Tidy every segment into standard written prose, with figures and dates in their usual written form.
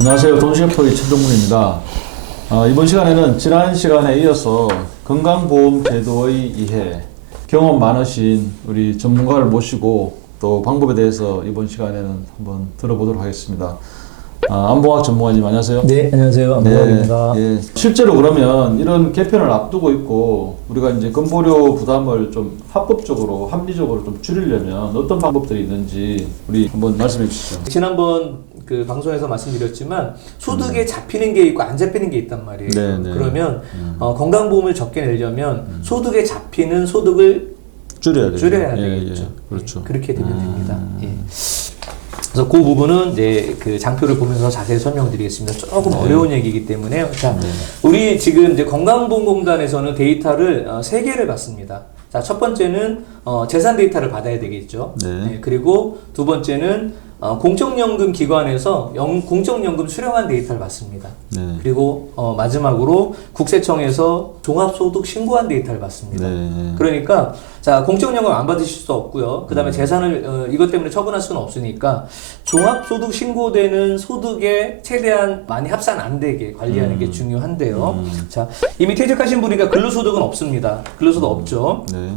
안녕하세요. 돈셰프의 최종문입니다. 이번 시간에는 지난 시간에 이어서 건강보험제도의 이해, 경험 많으신 우리 전문가를 모시고 또 방법에 대해서 이번 시간에는 한번 들어보도록 하겠습니다. 안봉학 전문가님 안녕하세요. 네, 안녕하세요. 안봉학입니다. 예. 실제로 그러면 이런 개편을 앞두고 있고 우리가 이제 건보료 부담을 좀 합법적으로, 합리적으로 좀 줄이려면 어떤 방법들이 있는지 우리 한번 말씀해 주시죠. 지난번 그 방송에서 말씀드렸지만 소득에 잡히는 게 있고 안 잡히는 게 있단 말이에요. 네네. 그러면 건강보험을 적게 내려면 소득에 잡히는 소득을 줄여야 되겠죠. 그렇죠. 그렇게 되면 됩니다. 예. 그래서 그 부분은 이제 그 장표를 보면서 자세히 설명드리겠습니다. 조금 어려운 얘기이기 때문에요. 자, 우리 지금 이제 건강보험공단에서는 데이터를 3개를 받습니다. 자, 첫 번째는 재산 데이터를 받아야 되겠죠. 네, 그리고 두 번째는 공적연금 기관에서 공적연금 수령한 데이터를 받습니다. 네. 그리고 마지막으로 국세청에서 종합소득 신고한 데이터를 받습니다. 네. 그러니까 자, 공적연금 안 받으실 수 없고요. 그 다음에 재산을 이것 때문에 처분할 수는 없으니까 종합소득 신고되는 소득에 최대한 많이 합산 안 되게 관리하는 게 중요한데요. 자, 이미 퇴직하신 분이니까 근로소득은 없습니다. 근로소득 없죠. 네.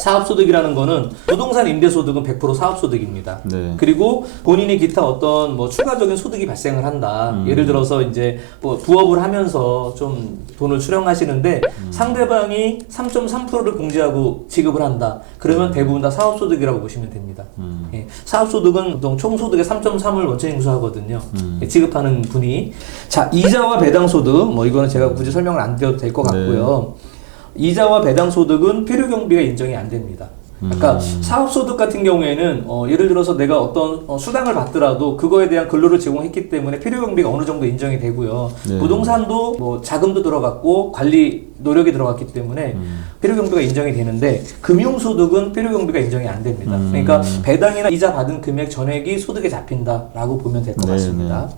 사업소득이라는 거는 부동산 임대소득은 100% 사업소득입니다. 네. 그리고 본인이 기타 어떤 뭐 추가적인 소득이 발생을 한다. 예를 들어서 이제 뭐 부업을 하면서 좀 돈을 수령하시는데 상대방이 3.3%를 공제하고 지급을 한다. 그러면 대부분 다 사업소득이라고 보시면 됩니다. 예. 사업소득은 보통 총소득의 3.3을 원천징수하거든요. 예, 지급하는 분이. 자, 이자와 배당소득, 뭐 이거는 제가 굳이 설명을 안 드려도 될 것 같고요. 네. 이자와 배당소득은 필요경비가 인정이 안 됩니다. 그러니까 사업소득 같은 경우에는 예를 들어서 내가 어떤 수당을 받더라도 그거에 대한 근로를 제공했기 때문에 필요경비가 어느 정도 인정이 되고요. 네. 부동산도 뭐 자금도 들어갔고 관리 노력이 들어갔기 때문에 필요경비가 인정이 되는데 금융소득은 필요경비가 인정이 안 됩니다. 그러니까 배당이나 이자 받은 금액 전액이 소득에 잡힌다라고 보면 될 것 같습니다.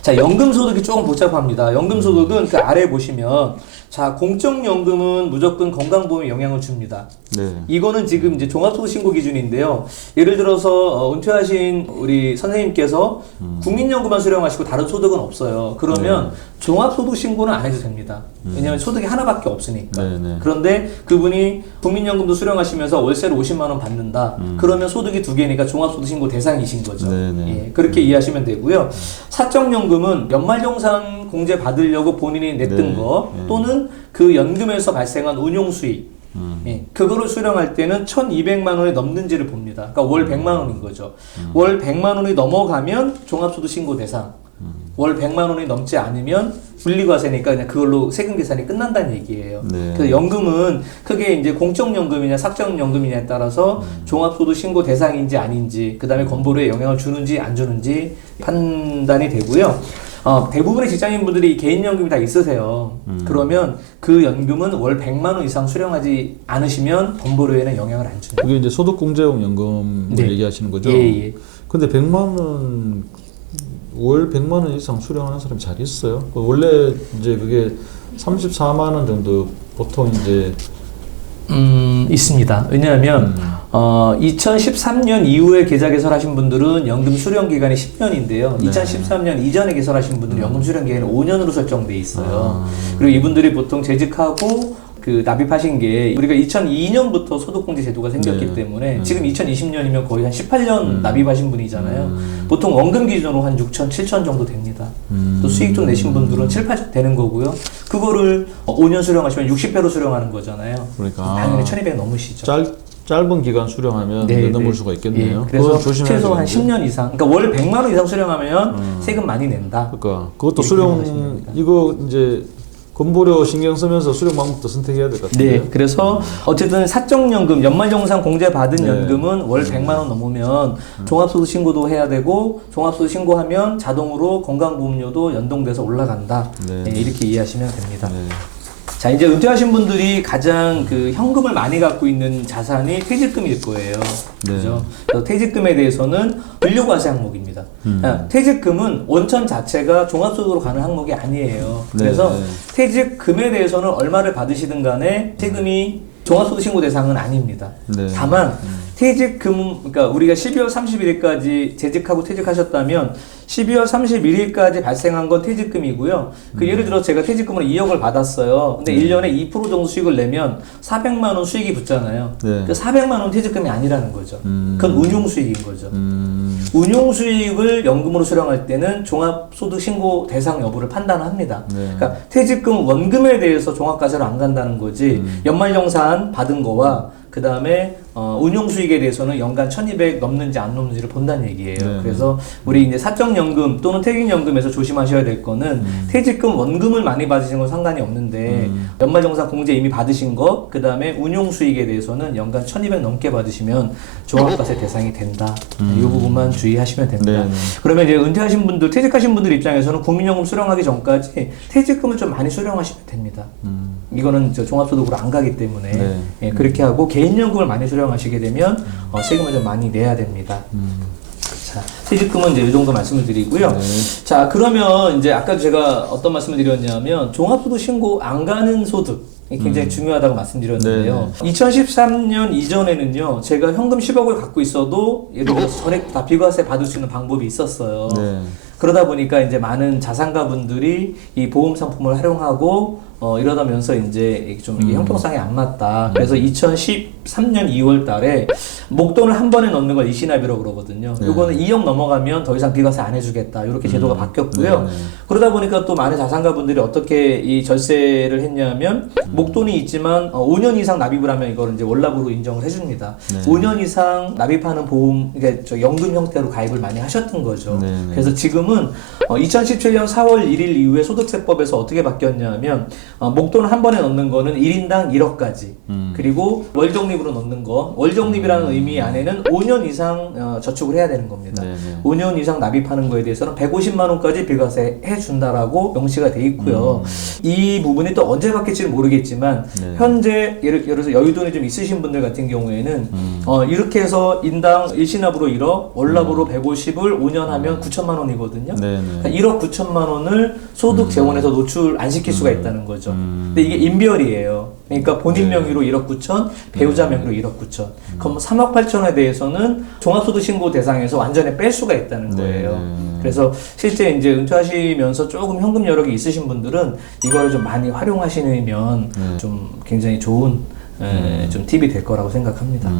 자, 연금소득이 조금 복잡합니다. 연금소득은 그 아래 보시면 자, 공적연금은 무조건 건강보험에 영향을 줍니다. 네. 이거는 지금 이제 종합소득 신고 기준인데요. 예를 들어서 은퇴하신 우리 선생님께서 국민연금만 수령하시고 다른 소득은 없어요. 그러면 종합소득 신고는 안 해도 됩니다. 왜냐하면 소득이 하나밖에 없으니까. 그런데 그분이 국민연금도 수령하시면서 월세를 50만 원 받는다. 그러면 소득이 2개니까 종합소득 신고 대상이신 거죠. 예, 그렇게 이해하시면 되고요. 사적연금은 연말정산 공제 받으려고 본인이 냈던 거 또는 그 연금에서 발생한 운용수익 예, 그거를 수령할 때는 1,200만 원이 넘는지를 봅니다. 그러니까 월 100만 원인 거죠. 월 100만 원이 넘어가면 종합소득 신고 대상. 월 100만 원이 넘지 않으면 분리과세니까 그냥 그걸로 세금 계산이 끝난다는 얘기예요. 네. 그래서 연금은 크게 이제 공적연금이냐 사적연금이냐에 따라서 종합소득 신고 대상인지 아닌지, 그 다음에 건보료에 영향을 주는지 안 주는지 판단이 되고요. 대부분의 직장인분들이 개인연금이 다 있으세요. 그러면 그 연금은 월 100만 원 이상 수령하지 않으시면 건보료에는 영향을 안 줍니다. 그게 이제 소득공제용 연금을 얘기하시는 거죠? 예. 근데 100만 원, 월 100만 원 이상 수령하는 사람이 잘 있어요? 원래 이제 그게 34만 원 정도 보통 이제 있습니다. 왜냐하면 2013년 이후에 계좌 개설하신 분들은 연금 수령 기간이 10년인데요. 2013년 이전에 개설하신 분들은 연금 수령 기간이 5년으로 설정돼 있어요. 그리고 이분들이 보통 재직하고 그 납입하신 게 우리가 2002년부터 소득공제 제도가 생겼기 때문에 지금 2020년이면 거의 한 18년 납입하신 분이잖아요. 보통 원금 기준으로 한 6천, 7천 정도 됩니다. 또 수익 좀 내신 분들은 7, 8천 되는 거고요. 그거를 5년 수령하시면 60배로 수령하는 거잖아요. 그러니까 당연히 1,200 넘으시죠. 짧은 기간 수령하면 넘을 수가 있겠네요. 예, 그래서 최소 한 10년 이상, 그러니까 월 100만 원 이상 수령하면 세금 많이 낸다. 그러니까 그것도 수령 이거 이제 건보료 신경 쓰면서 수령 방법도 선택해야 될 것 같은데. 네, 그래서 어쨌든 사적연금, 연말정산 공제 받은 연금은 월 100만 원 넘으면 종합소득 신고도 해야 되고 종합소득 신고하면 자동으로 건강보험료도 연동돼서 올라간다. 네, 이렇게 이해하시면 됩니다. 자, 이제 은퇴하신 분들이 가장 그 현금을 많이 갖고 있는 자산이 퇴직금일 거예요. 그죠? 그래서 퇴직금에 대해서는 분류과세 항목입니다. 퇴직금은 원천 자체가 종합소득으로 가는 항목이 아니에요. 그래서 퇴직금에 대해서는 얼마를 받으시든 간에 세금이 종합소득 신고 대상은 아닙니다. 다만 퇴직금, 그러니까 우리가 12월 31일까지 재직하고 퇴직하셨다면 12월 31일까지 발생한 건 퇴직금이고요. 그 예를 들어 제가 퇴직금으로 2억을 받았어요. 근데 1년에 2% 정도 수익을 내면 400만 원 수익이 붙잖아요. 네. 그 400만 원 퇴직금이 아니라는 거죠. 그건 운용 수익인 거죠. 운용 수익을 연금으로 수령할 때는 종합소득 신고 대상 여부를 판단합니다. 네. 그러니까 퇴직금 원금에 대해서 종합과세로 안 간다는 거지. 연말정산 받은 거와 그 다음에 운용 수익에 대해서는 연간 1,200 넘는지 안 넘는지를 본다는 얘기예요. 네. 그래서 우리 이제 사적연금 또는 퇴직연금에서 조심하셔야 될 거는 퇴직금 원금을 많이 받으신 건 상관이 없는데 연말정산 공제 이미 받으신 거, 그 다음에 운용 수익에 대해서는 연간 1,200 넘게 받으시면 종합과세 대상이 된다. 이 부분만 주의하시면 됩니다. 네, 네. 그러면 이제 은퇴하신 분들, 퇴직하신 분들 입장에서는 국민연금 수령하기 전까지 퇴직금을 좀 많이 수령하시면 됩니다. 이거는 저 종합소득으로 안 가기 때문에 네. 예, 그렇게 하고 개인연금을 많이 수령하시게 되면 세금을 좀 많이 내야 됩니다. 자, 퇴직금은 이제 이 정도 말씀을 드리고요. 네. 자, 그러면 이제 아까 제가 어떤 말씀을 드렸냐면 종합소득 신고 안 가는 소득 굉장히 중요하다고 말씀드렸는데요. 2013년 이전에는요, 제가 현금 10억을 갖고 있어도 예를 들어서 전액 다 비과세 받을 수 있는 방법이 있었어요. 네. 그러다 보니까 이제 많은 자산가분들이 이 보험 상품을 활용하고 이러다면서 이제 좀 이게 형평성이 안 맞다. 그래서 2013년 2월 달에 목돈을 한 번에 넣는 걸 일시납이라고 그러거든요. 네. 요거는 2억 넘어가면 더 이상 비과세 안 해주겠다. 이렇게 제도가 바뀌었고요. 네, 네. 그러다 보니까 또 많은 자산가분들이 어떻게 이 절세를 했냐면 목돈이 있지만 5년 이상 납입을 하면 이걸 이제 월납으로 인정을 해줍니다. 네. 5년 이상 납입하는 보험, 그러니까 저 연금 형태로 가입을 많이 하셨던 거죠. 네, 네. 그래서 지금은 2017년 4월 1일 이후에 소득세법에서 어떻게 바뀌었냐면 목돈 한 번에 넣는 거는 1인당 1억까지 그리고 월적립으로 넣는 거, 월적립이라는 의미 안에는 5년 이상 저축을 해야 되는 겁니다. 네, 네. 5년 이상 납입하는 거에 대해서는 150만 원까지 비과세 해준다라고 명시가 돼 있고요. 이 부분이 또 언제 바뀔지는 모르겠지만 네. 현재 예를 들어서 여유돈이 좀 있으신 분들 같은 경우에는 이렇게 해서 인당 일시납으로 1억, 월납으로 150을 5년 하면 9천만 원이거든요. 네, 네. 그러니까 1억 9천만 원을 소득 재원에서 노출 안 시킬 수가 있다는 거죠. 근데 이게 인별이에요. 그러니까 본인 명의로 1억 9천, 배우자 명의로 1억 9천. 그럼 3억 8천에 대해서는 종합소득 신고 대상에서 완전히 뺄 수가 있다는 거예요. 네. 그래서 실제 이제 은퇴하시면서 조금 현금 여력이 있으신 분들은 이거를 좀 많이 활용하시면 좀 굉장히 좋은 좀 팁이 될 거라고 생각합니다.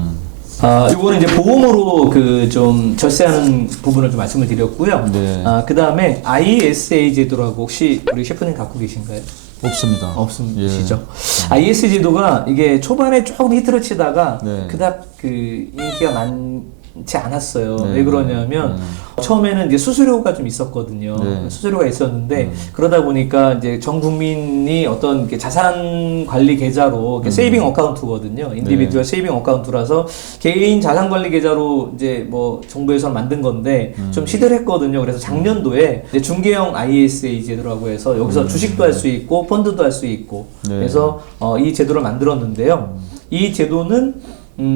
이거는 이제 보험으로 그 좀 절세하는 부분을 좀 말씀을 드렸고요. 네. 그 다음에 ISA 제도라고 혹시 우리 셰프님 갖고 계신가요? 없습니다. 없으시죠? IS 제도가 이게 초반에 조금 히트를 치다가 네. 그닥 그 인기가 많지 않았어요. 네. 왜 그러냐면 처음에는 이제 수수료가 좀 있었거든요. 네. 수수료가 있었는데 그러다 보니까 이제 전 국민이 어떤 이렇게 자산 관리 계좌로 세이빙 어카운트거든요. 인디비듀얼 세이빙 어카운트라서 개인 자산 관리 계좌로 이제 뭐 정부에서 만든 건데 좀 시들했거든요. 그래서 작년도에 이제 중개형 ISA 제도라고 해서 여기서 주식도 할 수 있고 펀드도 할 수 있고 네. 그래서 이 제도를 만들었는데요. 이 제도는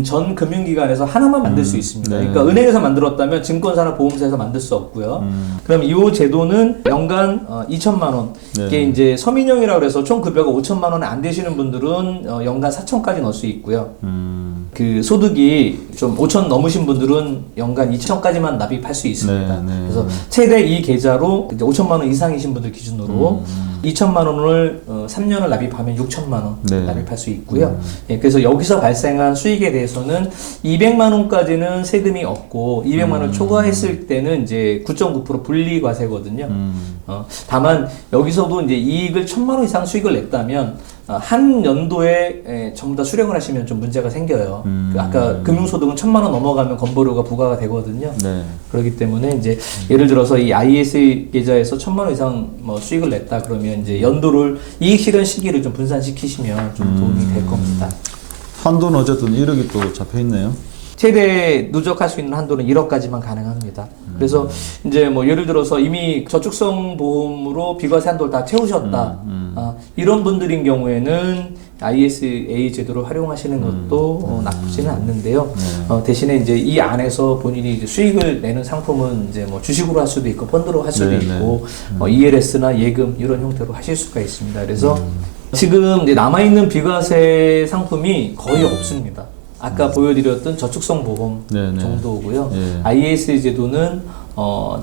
전 금융기관에서 하나만 만들 수 있습니다. 네. 그러니까 은행에서 만들었다면 증권사나 보험사에서 만들 수 없고요. 그럼 이 제도는 연간 2천만 원. 이게 네. 이제 서민형이라고 해서 총 급여가 5천만 원이 안 되시는 분들은 연간 4천까지 넣을 수 있고요. 그 소득이 좀 5천 넘으신 분들은 연간 2천까지만 납입할 수 있습니다. 네, 네. 그래서 최대 이 계좌로 이제 5천만 원 이상이신 분들 기준으로 2천만 원을 3년을 납입하면 6천만 원 네. 납입할 수 있고요. 예, 그래서 여기서 발생한 수익에 대해서는 200만 원까지는 세금이 없고 200만 원 초과했을 때는 이제 9.9% 분리과세거든요. 다만 여기서도 이제 이익을 1,000만 원 이상 수익을 냈다면 한 연도에 전부 다 수령을 하시면 좀 문제가 생겨요. 그 아까 금융소득은 1,000만 원 넘어가면 건보료가 부과가 되거든요. 네. 그렇기 때문에 이제 예를 들어서 이 IS 계좌에서 1,000만 원 이상 뭐 수익을 냈다 그러면 이제 연도를 이익 실현 시기를 좀 분산시키시면 좀 도움이 될 겁니다. 한도는 어쨌든 1억이 또 잡혀 있네요. 최대 누적할 수 있는 한도는 1억까지만 가능합니다. 그래서 이제 뭐 예를 들어서 이미 저축성 보험으로 비과세 한도를 다 채우셨다. 이런 분들인 경우에는 ISA 제도를 활용하시는 것도 나쁘지는 않는데요. 대신에 이제 이 안에서 본인이 이제 수익을 내는 상품은 이제 뭐 주식으로 할 수도 있고 펀드로 할 수도 네, 있고 ELS나 예금 이런 형태로 하실 수가 있습니다. 그래서 지금 이제 남아있는 비과세 상품이 거의 없습니다. 아까 보여드렸던 저축성 보험 네네. 정도고요. 예. IAS 제도는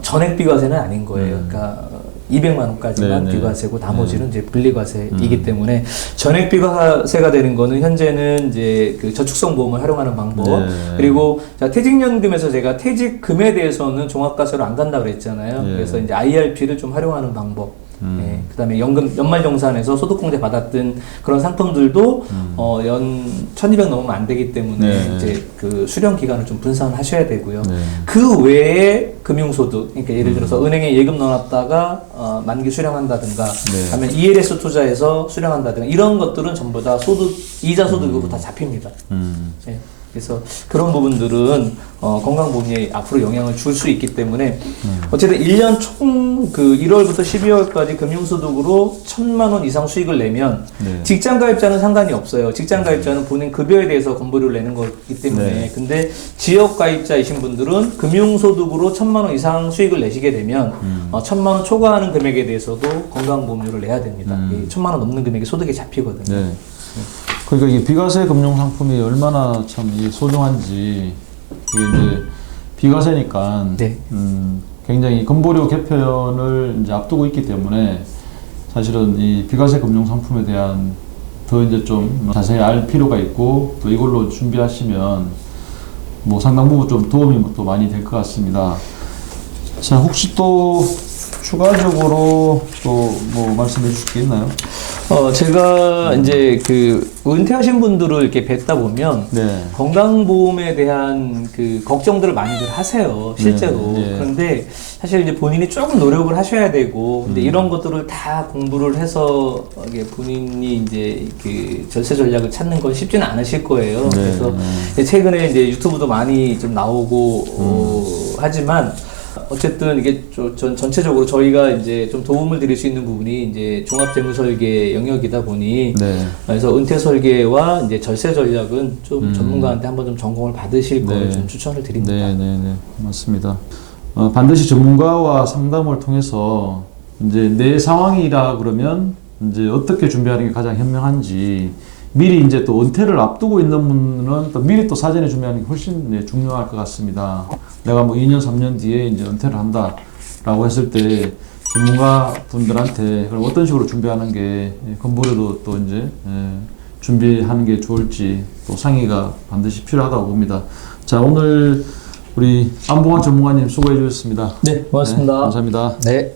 전액 비과세는 아닌 거예요. 그러니까 200만 원까지만 네네. 비과세고 나머지는 이제 분리과세이기 때문에 전액 비과세가 되는 거는 현재는 이제 그 저축성 보험을 활용하는 방법 네. 그리고 자, 퇴직연금에서 제가 퇴직금에 대해서는 종합과세로 안 간다 그랬잖아요. 예. 그래서 이제 IRP를 좀 활용하는 방법. 예, 그다음에 연말정산에서 소득공제 받았던 그런 상품들도 연 1,200 넘으면 안 되기 때문에 네. 이제 그 수령 기간을 좀 분산하셔야 되고요. 네. 그 외에 금융소득, 그러니까 예를 들어서 은행에 예금 넣어놨다가 만기 수령한다든가, 네. 아니면 ELS 투자해서 수령한다든가 이런 것들은 전부 다 소득 이자 소득으로 다 잡힙니다. 예. 그래서 그런 부분들은 건강보험에 앞으로 영향을 줄 수 있기 때문에 어쨌든 1년 총 그 1월부터 12월까지 금융소득으로 1,000만 원 이상 수익을 내면 네. 직장가입자는 상관이 없어요. 직장가입자는 본인 급여에 대해서 건보료를 내는 거기 때문에 네. 근데 지역가입자이신 분들은 금융소득으로 1,000만 원 이상 수익을 내시게 되면 1,000만 원 초과하는 금액에 대해서도 건강보험료를 내야 됩니다. 이 1,000만 원 넘는 금액이 소득에 잡히거든요. 네. 그러니까 이게 비과세 금융 상품이 얼마나 참 이게 소중한지 이게 이제 비과세니까 네. 굉장히 건보료 개편을 이제 앞두고 있기 때문에 사실은 이 비과세 금융 상품에 대한 더 이제 좀 자세히 알 필요가 있고 또 이걸로 준비하시면 뭐 상당 부분 좀 도움이 또 많이 될 것 같습니다. 자, 혹시 또 추가적으로 또 뭐 말씀해 주실 게 있나요? 제가 이제 그 은퇴하신 분들을 이렇게 뵙다 보면 네. 건강보험에 대한 그 걱정들을 많이들 하세요, 실제로. 네, 네. 그런데 사실 이제 본인이 조금 노력을 하셔야 되고, 근데 이런 것들을 다 공부를 해서 이게 본인이 이제 그 절세 전략을 찾는 건 쉽지는 않으실 거예요. 네. 그래서 최근에 이제 유튜브도 많이 좀 나오고 하지만 어쨌든 이게 전체적으로 저희가 이제 좀 도움을 드릴 수 있는 부분이 이제 종합재무설계 영역이다 보니 네. 그래서 은퇴 설계와 이제 절세 전략은 좀 전문가한테 한번 좀 전공을 받으실 네. 걸 좀 추천을 드립니다. 네, 네, 네, 맞습니다. 반드시 전문가와 상담을 통해서 이제 내 상황이라 그러면 이제 어떻게 준비하는 게 가장 현명한지 미리 이제 또 은퇴를 앞두고 있는 분은 또 미리 또 사전에 준비하는 게 훨씬 네, 중요할 것 같습니다. 내가 뭐 2년, 3년 뒤에 이제 은퇴를 한다라고 했을 때 전문가 분들한테 그럼 어떤 식으로 준비하는 게 건보료도 또 이제 준비하는 게 좋을지 또 상의가 반드시 필요하다고 봅니다. 자, 오늘 우리 안봉환 전문가님 수고해 주셨습니다. 네, 고맙습니다. 네, 감사합니다. 네.